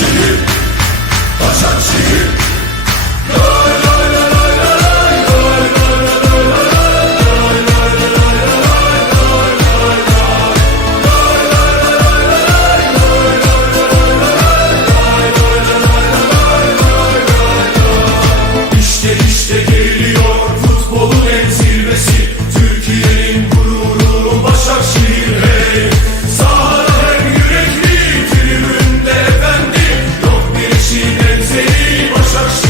Başakşehir, Başakşehir. İşte Сибірі пошарші.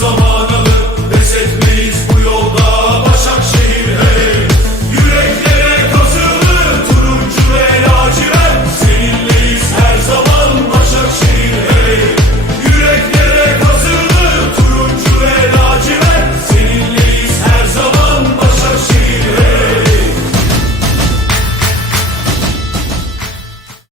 zamana